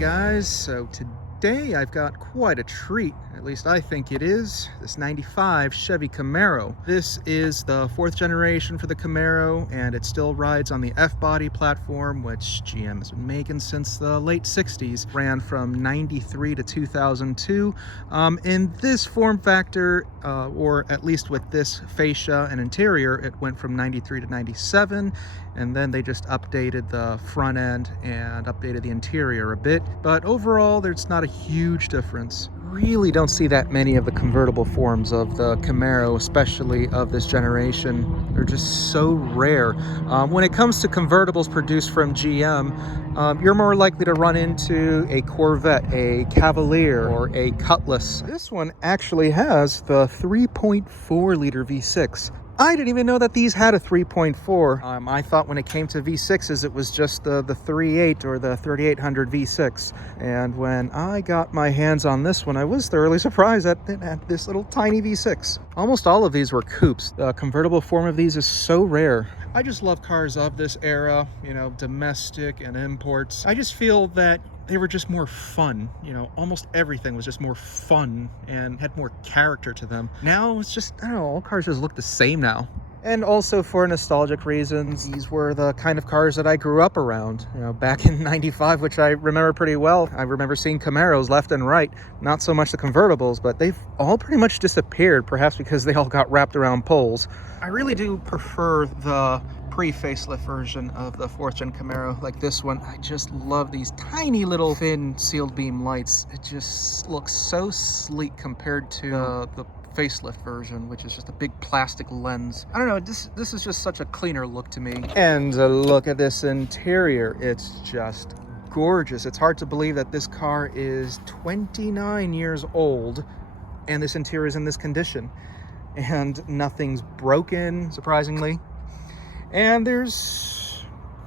guys, so today I've got quite a treat, at least I think it is, this 95 Chevy Camaro. This is the 4th generation for the Camaro, and it still rides on the F-body platform, which GM has been making since the late 60s. Ran from 93 to 2002. In this form factor, or at least with this fascia and interior, it went from 93 to 97, and then they just updated the front end and updated the interior a bit. But overall, there's not a huge difference. Really don't see that many of the convertible forms of the Camaro, especially of this generation. They're just so rare. When it comes to convertibles produced from GM, you're more likely to run into a Corvette, a Cavalier, or a Cutlass. This one actually has the 3.4 liter V6. I didn't even know that these had a 3.4. I thought when it came to V6s, it was just the 3.8 or the 3800 V6. And when I got my hands on this one, I was thoroughly surprised that it had this little tiny V6. Almost all of these were coupes. The convertible form of these is so rare. I just love cars of this era, you know, domestic and imports. I just feel that they were just more fun. You know, almost everything was just more fun and had more character to them. Now it's just, I don't know, all cars just look the same now. And also for nostalgic reasons, these were the kind of cars that I grew up around. You know, back in 95, which I remember pretty well. I remember seeing Camaros left and right. Not so much the convertibles, but they've all pretty much disappeared, perhaps because they all got wrapped around poles. I really do prefer the pre-facelift version of the 4th gen Camaro, like this one. I just love these tiny little thin sealed beam lights. It just looks so sleek compared to the facelift version, which is just a big plastic lens. I don't know, this is just such a cleaner look to me. And look at this interior. It's just gorgeous. It's hard to believe that this car is 29 years old and this interior is in this condition. And nothing's broken, surprisingly. And there's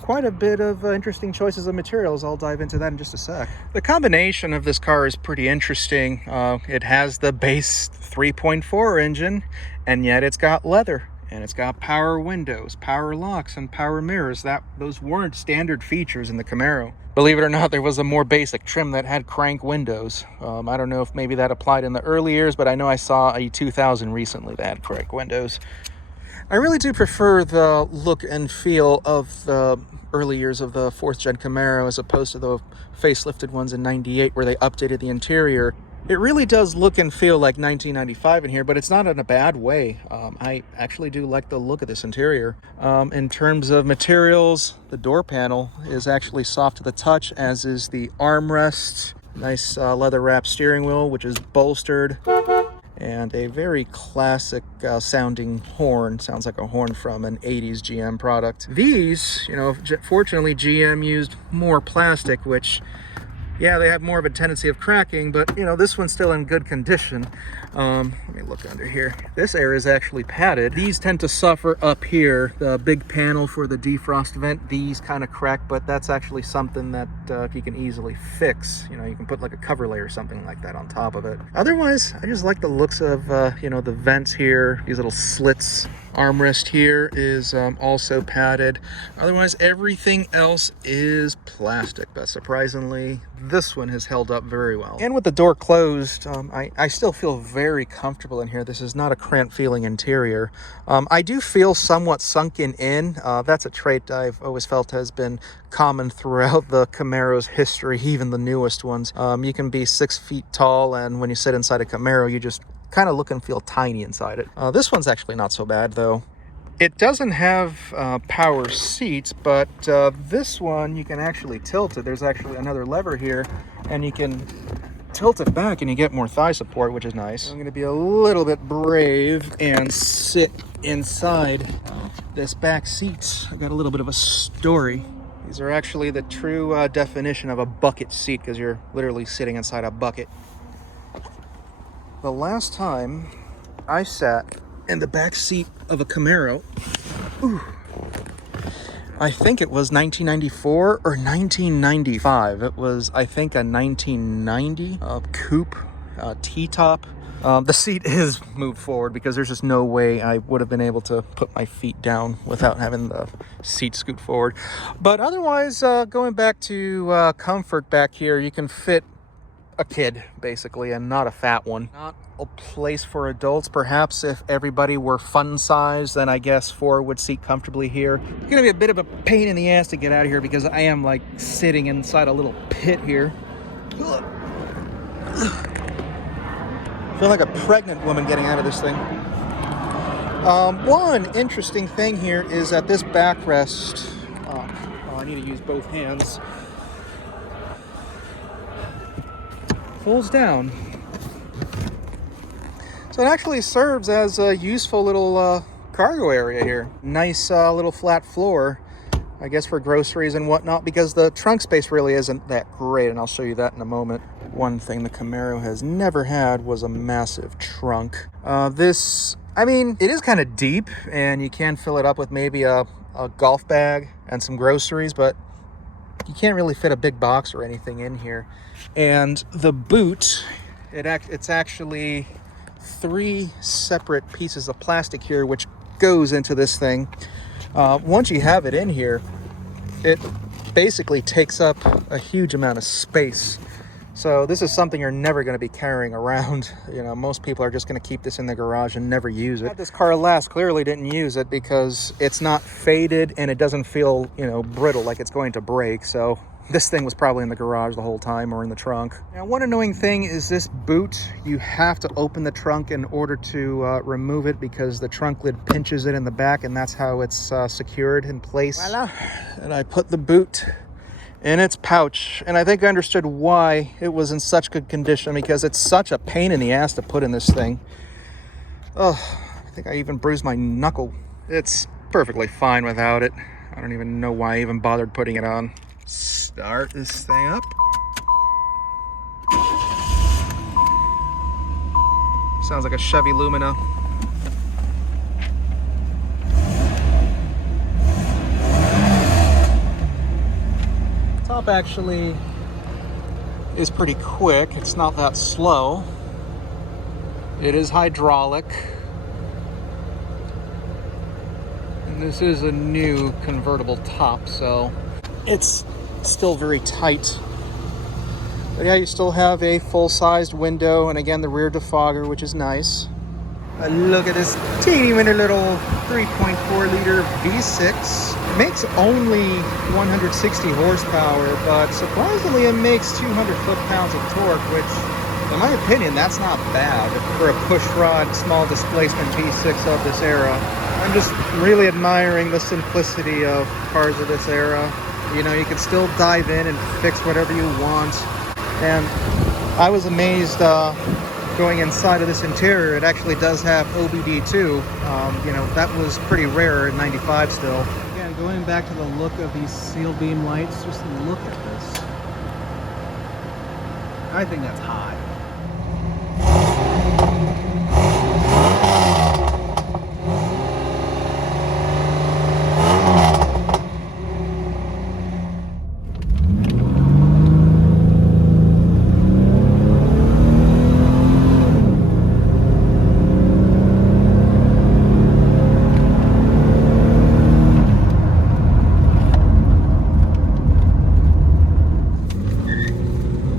quite a bit of interesting choices of materials. I'll dive into that in just a sec. The combination of this car is pretty interesting. It has the base 3.4 engine, and yet it's got leather, and it's got power windows, power locks, and power mirrors. Those weren't standard features in the Camaro. Believe it or not, there was a more basic trim that had crank windows. I don't know if maybe that applied in the early years, but I know I saw a 2000 recently that had crank windows. I really do prefer the look and feel of the early years of the 4th gen Camaro as opposed to the facelifted ones in 98 where they updated the interior. It really does look and feel like 1995 in here, but it's not in a bad way. I actually do like the look of this interior. In terms of materials, the door panel is actually soft to the touch, as is the armrest. Nice leather wrapped steering wheel, which is bolstered. And a very classic sounding horn. Sounds like a horn from an 80s GM product. These, you know, fortunately GM used more plastic, which, yeah, they have more of a tendency of cracking, but, you know, this one's still in good condition. Let me look under here. This area is actually padded. These tend to suffer up here. The big panel for the defrost vent, these kind of crack, but that's actually something that you can easily fix. You know, you can put like a cover layer or something like that on top of it. Otherwise, I just like the looks of, you know, the vents here, these little slits. Armrest here is also padded. Otherwise, everything else is plastic, but surprisingly, this one has held up very well. And with the door closed, I still feel very comfortable in here. This is not a cramped feeling interior. I do feel somewhat sunken in. That's a trait I've always felt has been common throughout the Camaro's history, even the newest ones. You can be 6 feet tall, and when you sit inside a Camaro, you just kind of look and feel tiny inside it. This one's actually not so bad though. It doesn't have power seats, but this one you can actually tilt it. There's actually another lever here, and you can tilt it back and you get more thigh support, which is nice. I'm going to be a little bit brave and sit inside this back seat. I got a little bit of a story. These are actually the true definition of a bucket seat, because you're literally sitting inside a bucket. The last time I sat in the back seat of a Camaro, I think it was 1994 or 1995. It was, I think, a 1990 coupe, T-top. The seat is moved forward because there's just no way I would have been able to put my feet down without having the seat scoot forward. But otherwise, going back to comfort back here, you can fit a kid, basically, and not a fat one. Not a place for adults. Perhaps if everybody were fun size, then I guess 4 would seat comfortably here. It's gonna be a bit of a pain in the ass to get out of here because I am like sitting inside a little pit here. I feel like a pregnant woman getting out of this thing. One interesting thing here is that this backrest, I need to use both hands, folds down. So it actually serves as a useful little cargo area here. Nice little flat floor, I guess for groceries and whatnot, because the trunk space really isn't that great, and I'll show you that in a moment. One thing the Camaro has never had was a massive trunk. This, I mean, it is kind of deep, and you can fill it up with maybe a golf bag and some groceries, but you can't really fit a big box or anything in here. And the boot, it's actually 3 separate pieces of plastic here, which goes into this thing. Once you have it in here, it basically takes up a huge amount of space. So this is something you're never going to be carrying around. You know, most people are just going to keep this in the garage and never use it. This car last clearly didn't use it because it's not faded and it doesn't feel, you know, brittle like it's going to break. So this thing was probably in the garage the whole time or in the trunk. Now, one annoying thing is this boot. You have to open the trunk in order to remove it because the trunk lid pinches it in the back, and that's how it's secured in place. Voila. And I put the boot in its pouch, and I think I understood why it was in such good condition, because it's such a pain in the ass to put in this thing. Oh, I think I even bruised my knuckle. It's perfectly fine without it. I don't even know why I even bothered putting it on. Start this thing up. Sounds like a Chevy Lumina. Top actually is pretty quick. It's not that slow. It is hydraulic. And this is a new convertible top, so it's still very tight. But yeah, you still have a full-sized window, and again, the rear defogger, which is nice. Look at this teeny weeny little 3.4 liter V6. It makes only 160 horsepower, but surprisingly it makes 200 foot-pounds of torque, which, in my opinion, that's not bad for a pushrod, small displacement V6 of this era. I'm just really admiring the simplicity of cars of this era. You know, you can still dive in and fix whatever you want. And I was amazed going inside of this interior. It actually does have OBD2. You know, that was pretty rare in 95 still. Again, going back to the look of these seal beam lights, just look at this. I think that's high.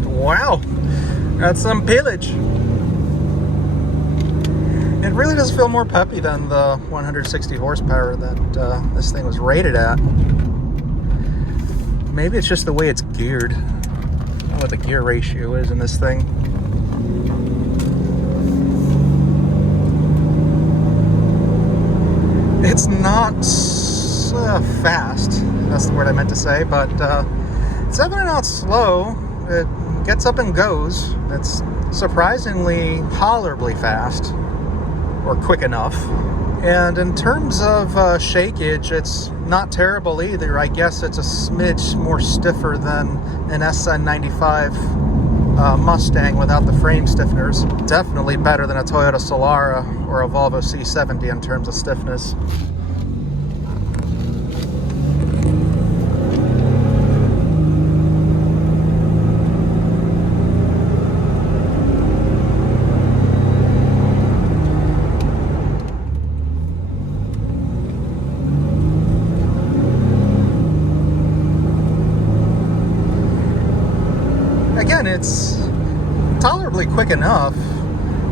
Wow, that's some pillage. It really does feel more peppy than the 160 horsepower that this thing was rated at. Maybe it's just the way it's geared. I don't know what the gear ratio is in this thing. It's not fast, that's the word I meant to say, but it's definitely not slow. It gets up and goes. It's surprisingly tolerably fast, or quick enough. And in terms of shakeage, it's not terrible either. I guess it's a smidge more stiffer than an SN95 Mustang without the frame stiffeners. Definitely better than a Toyota Solara or a Volvo C70 in terms of stiffness. and it's tolerably quick enough.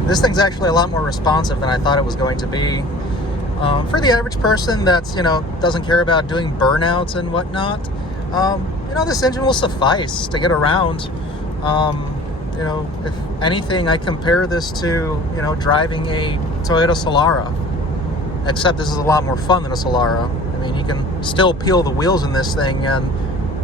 This thing's actually a lot more responsive than I thought it was going to be. For the average person that's, doesn't care about doing burnouts and whatnot, this engine will suffice to get around. If anything, I compare this to, driving a Toyota Solara, except this is a lot more fun than a Solara. I mean, you can still peel the wheels in this thing and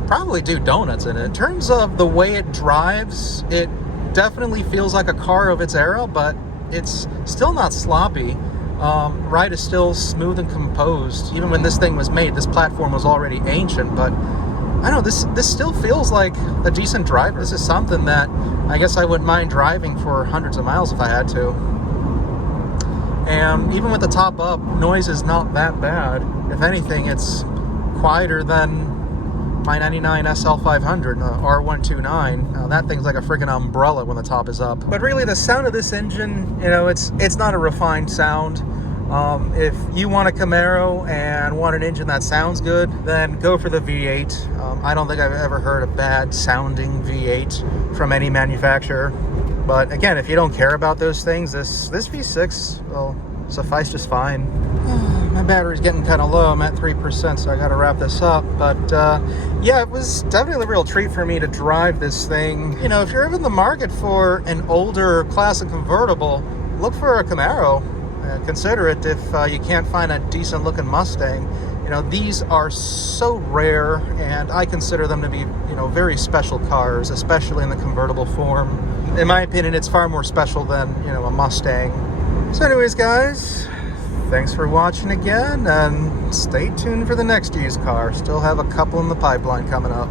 probably do donuts in it. In terms of the way it drives, it definitely feels like a car of its era, but it's still not sloppy. Ride is still smooth and composed. Even when this thing was made, this platform was already ancient, but I don't know, this still feels like a decent driver. This is something that I guess I wouldn't mind driving for hundreds of miles if I had to. And even with the top up, noise is not that bad. If anything, it's quieter than my 99 SL500 R129. That thing's like a freaking umbrella when the top is up. But really, the sound of this engine, it's not a refined sound. If you want a Camaro and want an engine that sounds good, then go for the V8. I don't think I've ever heard a bad sounding V8 from any manufacturer. But again, if you don't care about those things, this V6 will suffice just fine. My battery's getting kind of low. I'm at 3%, so I got to wrap this up. But yeah, it was definitely a real treat for me to drive this thing. If you're ever in the market for an older classic convertible, look for a Camaro. Consider it if you can't find a decent looking Mustang. These are so rare, and I consider them to be, very special cars, especially in the convertible form. In my opinion, it's far more special than, a Mustang. So anyways, guys, thanks for watching again, and stay tuned for the next used car. Still have a couple in the pipeline coming up.